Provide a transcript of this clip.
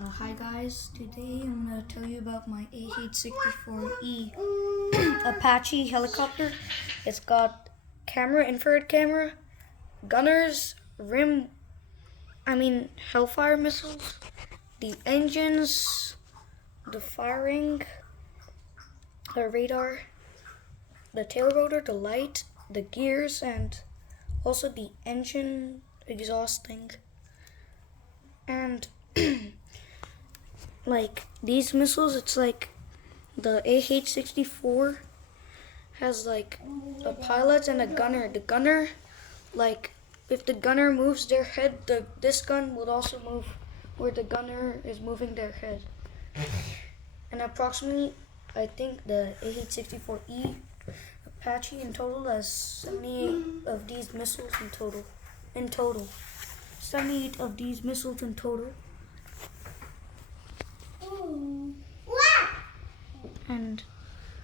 Hi guys, today I'm going to tell you about my AH-64E Apache helicopter. It's got infrared camera, gunners, Hellfire missiles, the engines, the firing, the radar, the tail rotor, the light, the gears, and also the engine exhaust thing. And like these missiles, it's like the AH-64 has like a pilot and a gunner. The gunner, like if the gunner moves their head, this gun will also move where the gunner is moving their head. And approximately, I think the AH-64E Apache in total has 78 of these missiles in total. 78 of these missiles in total. And